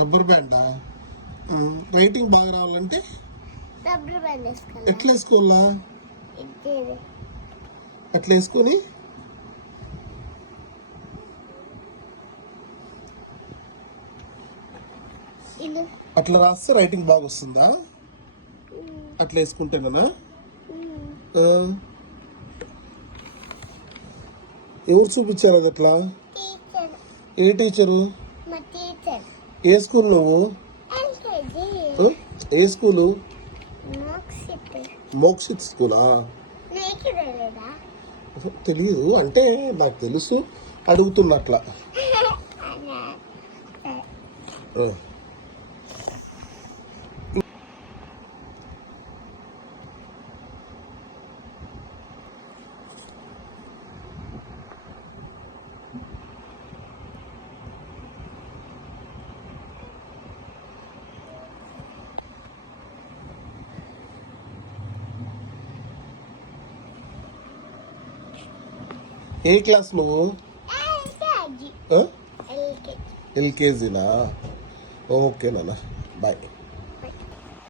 Rubber బ్యాండా? Writing బాగా రావాలంటే rubber band వేసుకోవాలి. ఎట్లా వేసుకోవాలా? అట్లా వేసుకొని అట్లా రాస్తే రైటింగ్ బాగా వస్తుందా? అట్లా వేసుకుంటేనా? ఎవరు చూపించారు అది అట్లా? ఏ టీచరు? ఏ స్కూల్ నువ్వు? ఏ స్కూలు? మోక్షిత్ స్కూలా? తెలియదు అంటే నాకు తెలుసు, అడుగుతున్నట్లా. ఏ క్లాస్ నువ్వు? ఎల్కేజీనా? ఓకే నాన్న, బాయ్.